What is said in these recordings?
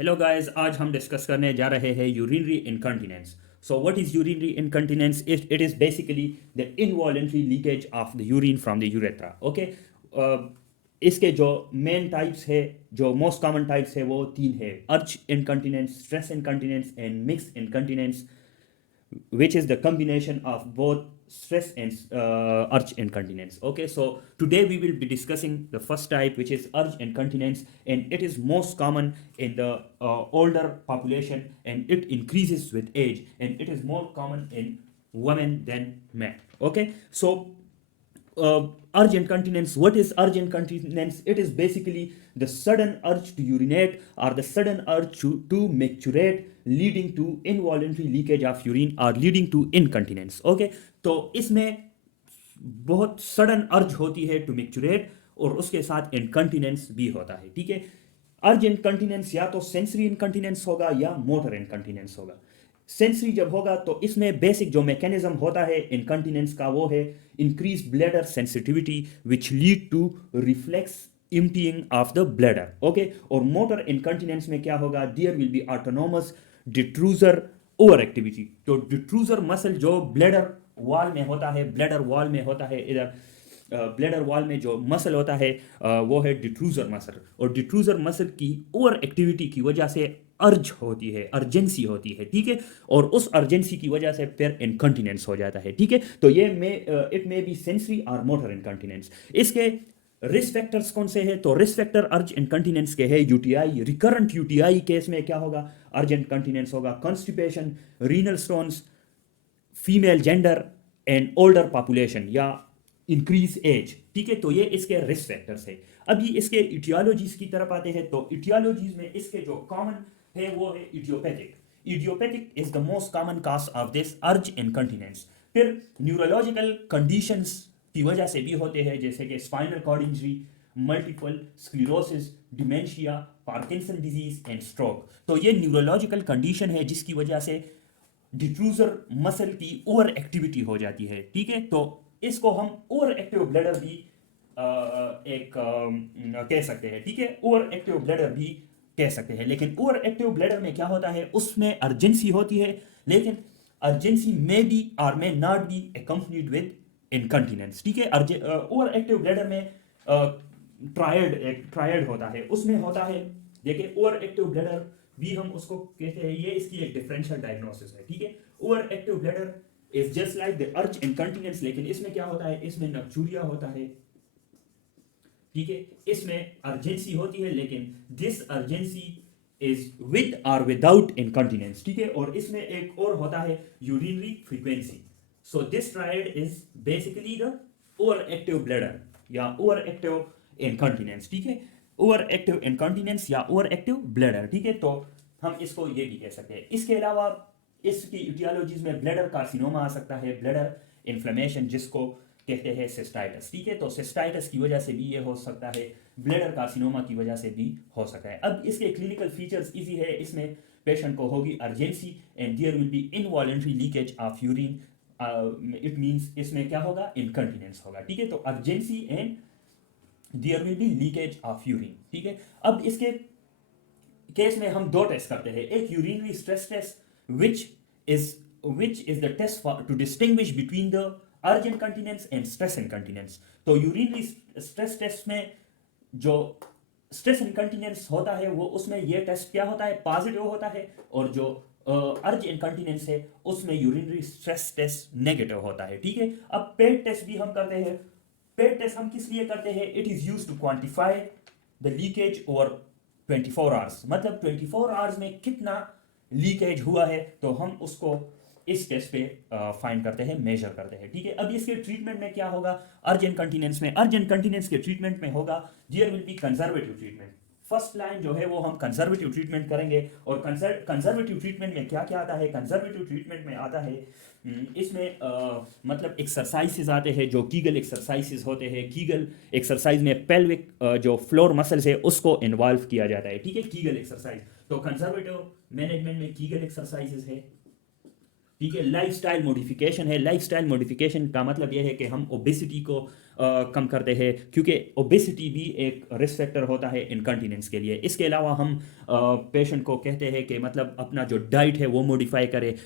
Hello guys, आज हम discuss करने जा रहे हैं urinary incontinence. So what is urinary incontinence? It is basically the involuntary leakage of the urine from the urethra. Okay. इसके जो मेन टाइप्स है, जो मोस्ट कॉमन टाइप्स है, वो तीन है: अर्ज incontinence, stress incontinence and mix incontinence, which is the combination of both stress and urge incontinence. Okay, so today we will be discussing the first type, which is urge incontinence, and it is most common in the older population, and it increases with age, and it is more common in women than men. Okay, so urge incontinence. What is urge incontinence? It is basically the sudden urge to urinate or the sudden urge to micturate, leading to involuntary leakage of urine or leading to incontinence. Okay, तो इसमें बहुत sudden अर्ज होती है to मिक्चुरेट, और उसके साथ incontinence भी होता है. ठीक है. अर्ज इनकंटिनेंस या तो सेंसरी इनकंटिनेंस होगा या मोटर इनकंटिनेंस होगा. सेंसरी जब होगा तो इसमें बेसिक जो मैकेनिज्म होता है इनकंटिनेंस का, वो है increase bladder sensitivity which lead to reflex emptying of the bladder. Okay. और मोटर इनकंटिनेंस में क्या होगा? There will be autonomous detrusor over activity. तो डिट्रूजर मसल जो ब्लैडर वॉल में होता है, ब्लैडर वॉल में होता है, इधर ब्लैडर वॉल में जो मसल होता है वो है डिट्रूजर मसल. और डिट्रूजर मसल की ओवर एक्टिविटी की वजह से अर्ज होती है, अर्जेंसी होती है. ठीक है. और उस अर्जेंसी की वजह से फिर इनकंटिनेंस हो जाता है. ठीक है. तो ये इट मे बी सेंसरी और मोटर इनकंटिनेंस. इसके रिस्क फैक्टर्स कौन से हैं? तो रिस्क फैक्टर अर्ज इनकंटिनेंस के है यूटीआई. रिकरेंट यूटीआई केस में क्या होगा? अर्ज इनकंटिनेंस होगा. Constipation, renal stones, female gender and older population या इंक्रीज एज. ठीक है. तो ये इसके रिस्क फैक्टर्स है. अभी इसके इटियोलॉजीज की तरफ आते हैं. तो इटियोलॉजीज में इसके जो कॉमन है वो है idiopathic. Idiopathic is the most common cause of this urge incontinence. फिर न्यूरोलॉजिकल कंडीशंस की वजह से भी होते हैं, जैसे कि spinal cord injury, multiple sclerosis, dementia, Parkinson disease and stroke. तो ये न्यूरोलॉजिकल कंडीशन है जिसकी वजह से डिट्रूजर मसल की ओवर एक्टिविटी हो जाती है. ठीक है. तो इसको हम ओवर एक्टिव ब्लैडर भी कह सकते हैं. ठीक है. ओवर एक्टिव ब्लैडर भी कह सकते हैं. लेकिन ओवर एक्टिव ब्लैडर में क्या होता है? उसमें अर्जेंसी होती है, लेकिन अर्जेंसी मे बी और may not be accompanied with incontinence. ठीक है. ओवर एक्टिव ब्लैडर में ट्रायड होता है. उसमें होता है, देखिए, ओवर एक्टिव ब्लैडर भी हम उसको कहते हैं. ये इसकी एक डिफरेंशियल डायग्नोसिस है. ठीक है. Over active bladder is just like the urge incontinence, लेकिन इसमें क्या होता है? इसमें नक्चूरिया होता है. ठीक है. इसमें अर्जेंसी होती है, लेकिन दिस अर्जेंसी इज विद और विदाउट इनकंटिनेंस. ठीक है. और इसमें एक और होता है urinary frequency. So this triad is basically the over active bladder या ओवर एक्टिव इनकंटिनेंस. ठीक है. ओवर एक्टिव इनकंटिनेंस या ओवर एक्टिव ब्लैडर. ठीक है. तो हम इसको ये भी कह सकते हैं. इसके अलावा इसकी इटियोलॉजीज में ब्लैडर कार्सिनोमा आ सकता है, ब्लैडर इन्फ्लेमेशन जिसको कहते हैं सिस्टाइटिस. ठीक है. तो सिस्टाइटिस की वजह से भी ये हो सकता है, ब्लैडर कार्सिनोमा की वजह से भी हो सकता है. अब इसके क्लिनिकल फीचर्स इजी है. इसमें पेशेंट को होगी urgency and there will be involuntary leakage of urine. It means इसमें क्या होगा? इनकंटिनेंस होगा. ठीक है. तो urgency and there will be leakage of urine. ठीक है. अब इसके केस में हम दो टेस्ट करते हैं. एक urinary stress test which is the test for to distinguish between the urge incontinence and stress incontinence. तो यूरिनरी स्ट्रेस टेस्ट में जो स्ट्रेस इनकंटिनेंस होता है वो उसमें ये टेस्ट क्या होता है? पॉजिटिव होता है. और जो अर्ज इनकंटिनेंस है उसमें यूरिनरी स्ट्रेस टेस्ट नेगेटिव होता है. ठीक है. अब पेट टेस्ट भी हम करते हैं. पेट टेस्ट हम किस लिए करते हैं? It is used to quantify the leakage over 24 hours. मतलब 24 आवर्स में कितना लीकेज हुआ है, तो हम उसको इस टेस्ट पे फाइंड करते हैं, मेजर करते हैं. ठीक है. अब इसके ट्रीटमेंट में क्या होगा? अर्ज इनकंटिनेंस में, अर्ज इनकंटिनेंस के ट्रीटमेंट में होगा there will be conservative treatment. First line जो है वो हम कंजर्वेटिव ट्रीटमेंट करेंगे. और कंजर्वेटिव ट्रीटमेंट में क्या क्या आता है? कंजर्वेटिव ट्रीटमेंट में आता है इसमें मतलब एक्सरसाइजेस आते हैं जो कीगल एक्सरसाइजेस होते हैं. कीगल एक्सरसाइज में पेल्विक जो फ्लोर मसल्स है उसको इन्वॉल्व किया जाता है. ठीक है. Kegel exercise. तो कंजर्वेटिव मैनेजमेंट में कीगल एक्सरसाइजेस है. ठीक है. लाइफस्टाइल मॉडिफिकेशन है. लाइफस्टाइल मॉडिफिकेशन का मतलब यह है कि हम ओबेसिटी को कम करते हैं, क्योंकि ओबेसिटी भी एक रिस्क फैक्टर होता है इनकंटिनेंस के लिए। इसके अलावा हम पेशेंट को कहते हैं कि मतलब अपना जो डाइट है वो मॉडिफाई करे।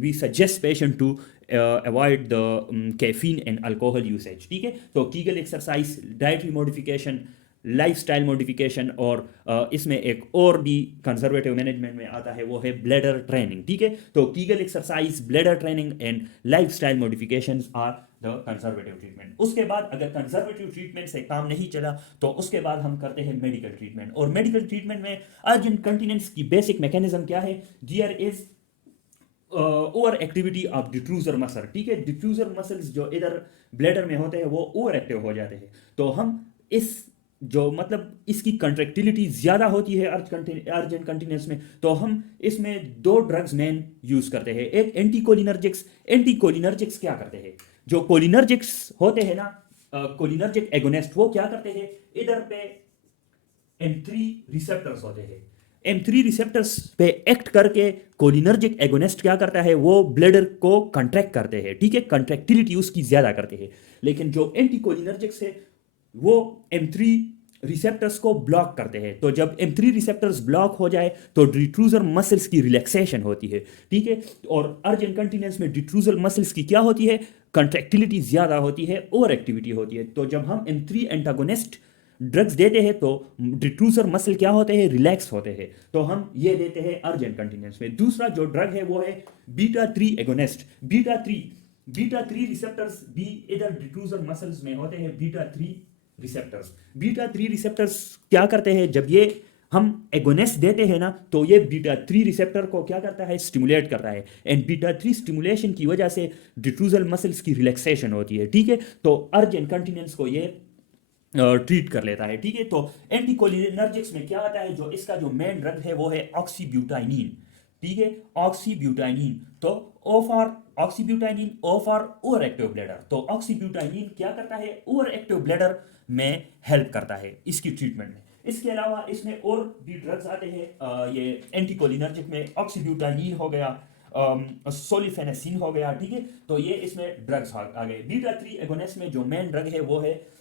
We suggest patient to avoid the caffeine and alcohol usage, ठीक है। तो Kegel exercise, dietary modification, lifestyle modification, और इसमें एक और भी कंजर्वेटिव मैनेजमेंट में आता है, वो है ब्लैडर ट्रेनिंग, ठीक है। तो Kegel exercise, bladder training and lifestyle modifications are the conservative treatment. उसके बाद अगर कंजर्वेटिव ट्रीटमेंट से काम नहीं चला तो उसके बाद हम करते हैं मेडिकल ट्रीटमेंट। और मेडिकल ट्रीटमेंट में अर्जेंट कंटिनेंस की बेसिक मैकेनिज्म क्या है? There is over activity of detrusor muscle, ठीक है। डिट्रूजर मसल्स जो इधर ब्लैडर में होते हैं वो ओवर एक्टिव हो जाते हैं। तो हम इस जो मतलब इसकी कंट्रेक्टिलिटी ज़्यादा होती है अर्जेंट कंटिन्यूस में, तो हम इसमें दो ड्रग्स मेन यूज़ करते हैं। एक एंटीकोलिनर्जिक्स। एंटीकोलिनर्जिक्स क्या करते हैं? जो कोलिनर्जिक्स होते हैं ना, कोलिनर्जिक एगोनिस्ट, वो क्या करते हैं? इधर पे M3 रिसेप्टर्स होते हैं। M3 रिसेप्टर्स पे एक्ट करके कोलिनर्जिक एगोनिस्ट क्या करता है? वो ब्लैडर को कंट्रैक्ट करते हैं, ठीक है, कंट्रैक्टिलिटी उसकी ज़्यादा करते हैं। लेकिन जो एंटीकोलिनर्जिक्स है वो M3 रिसेप्टर्स को ब्लॉक करते हैं। तो जब M3 रिसेप्टर्स ब्लॉक हो जाए तो डिट्रूजर मसल्स की रिलैक्सेशन होती है, ठीक है। और अर्जेंट कंटिनेंस में डिट्रूजर मसल्स की क्या होती है? कंट्रैक्टिलिटी ज़्यादा होती है, ओवर एक्टिविटी होती है। तो जब हम M3 एंटागोनिस्ट ड्रग्स देते हैं तो डिट्रूजर मसल क्या होते हैं? रिलैक्स होते हैं। तो हम ये देते हैं अर्जेंट कंटिनेंस में। दूसरा जो ड्रग है वो है बीटा 3 एगोनिस्ट। बीटा 3 रिसेप्टर्स भी इधर डिट्रूजर मसल्स में होते हैं। बीटा 3 रिसेप्टर्स क्या करते हैं? जब ये हम एगोनिस्ट देते हैं ना, तो ये बीटा 3 रिसेप्टर को क्या करता है? स्टिमुलेट करता है। एंड बीटा 3 स्टिमुलेशन की वजह से डिट्रूजर मसल्स की रिलैक्सेशन होती है, ठीक है। तो अर्जेंट कंटिनेंस को ये ट्रीट कर लेता है, ठीक है। तो एंटीकोलिनर्जिक्स में क्या आता है? जो इसका जो मेन ड्रग है वो है ऑक्सीब्यूटाइनिन, ठीक है, ऑक्सीब्यूटाइनिन। तो O for oxybutynin, O for over active bladder. तो ऑक्सीब्यूटाइनिन क्या करता है? ओवर एक्टिव ब्लैडर में हेल्प करता है इसकी ट्रीटमेंट में। इसके अलावा इसमें और भी ड्रग्स आते हैं। ये एंटीकोलिनर्जिक में ऑक्सीब्यूटाइनिन हो गया, सोलिफेनेसिन हो गया, ठीक है। तो ये इसमें ड्रग्स आ गए। बीटा 3 एगोनिस्ट में जो मेन ड्रग है वो है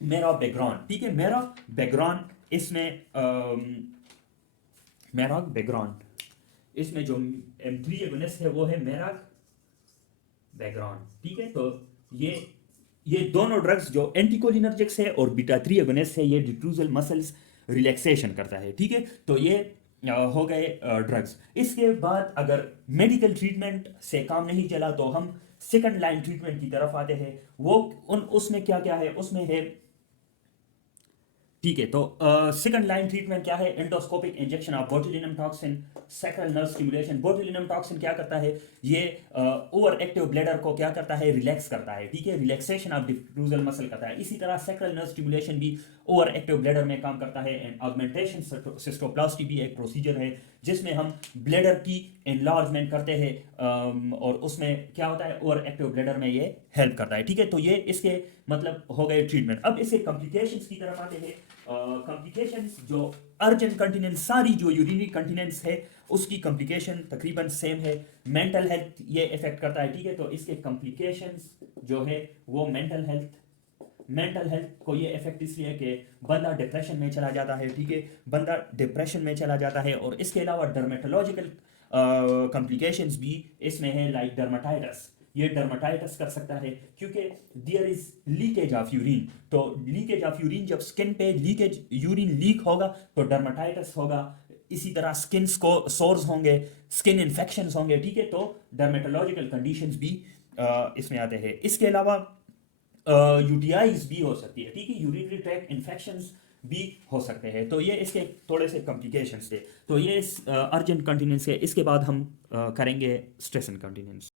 मेरोबेग्रॉन, ठीक है। मेरोबेग्रॉन इसमें मेरोबेग्रॉन इसमें जो M3 एगोनिस्ट है वो है मेरोबेग्रॉन, ठीक है। तो ये दोनों ड्रग्स जो एंटीकोलिनर्जिक्स है और बीटा 3 एगोनिस्ट है, ये डिट्रूजल मसल्स रिलैक्सेशन करता है, ठीक है। तो ये हो गए ड्रग्स। इसके बाद अगर मेडिकल ट्रीटमेंट से काम नहीं चला तो हम सेकंड लाइन ट्रीटमेंट की तरफ आते हैं। वो उसमें क्या क्या है? उसमें है, ठीक है। तो सेकंड लाइन ट्रीटमेंट क्या है? Endoscopic injection of botulinum toxin, sacral nerve stimulation. Botulinum toxin क्या करता है? ये ओवर एक्टिव ब्लैडर को क्या करता है? रिलैक्स करता है, ठीक है, रिलैक्सेशन ऑफ डिफ्यूजल मसल करता है। इसी तरह सैक्रल नर्व स्टिमुलेशन भी ओवर एक्टिव ब्लैडर में काम करता है। एंड ऑगमेंटेशन सिस्टोप्लास्टी भी एक प्रोसीजर है जिसमें हम ब्लैडर की एनलार्जमेंट करते हैं, और उसमें क्या होता है? ओवर एक्टिव ब्लैडर में ये हेल्प करता है, ठीक है। तो ये इसके मतलब हो गए ट्रीटमेंट। अब इसके कॉम्प्लिकेशंस की तरफ आते हैं। कॉम्प्लिकेशंस जो अर्जेंट कंटिनेंस, सारी जो यूरिनरी कंटिनेंस है उसकी कॉम्प्लिकेशन तकरीबन सेम है। मेंटल हेल्थ ये इफेक्ट करता है, ठीक है। तो इसके कॉम्प्लिकेशंस जो है वो मेंटल हेल्थ को ये इफेक्ट इसलिए कि बंदा डिप्रेशन में चला जाता है, ठीक है, बंदा डिप्रेशन में चला जाता है। और इसके अलावा डर्मेटोलॉजिकल कॉम्प्लिकेशंस भी इसमें है, लाइक डर्माटाइटिस। ये डर्माटाइटिस कर सकता है क्योंकि there is leakage of urine. तो लीकेज ऑफ यूरिन, जब स्किन पे लीकेज यूरिन लीक होगा तो डर्माटाइटिस होगा। इसी तरह स्किन को सोर्स होंगे, स्किन इन्फेक्शंस होंगे, ठीक है। तो डर्मेटोलॉजिकल कंडीशंस भी इसमें आते हैं। इसके अलावा यूटीआईज भी हो सकती है, ठीक है, यूरिनरी ट्रैक्ट इन्फेक्शंस भी हो सकते हैं। तो ये इसके थोड़े से कॉम्प्लिकेशंस थे। तो ये इस अर्जेंट कंटिनेंस है। इसके बाद हम करेंगे स्ट्रेस एंड कंटिनेंस।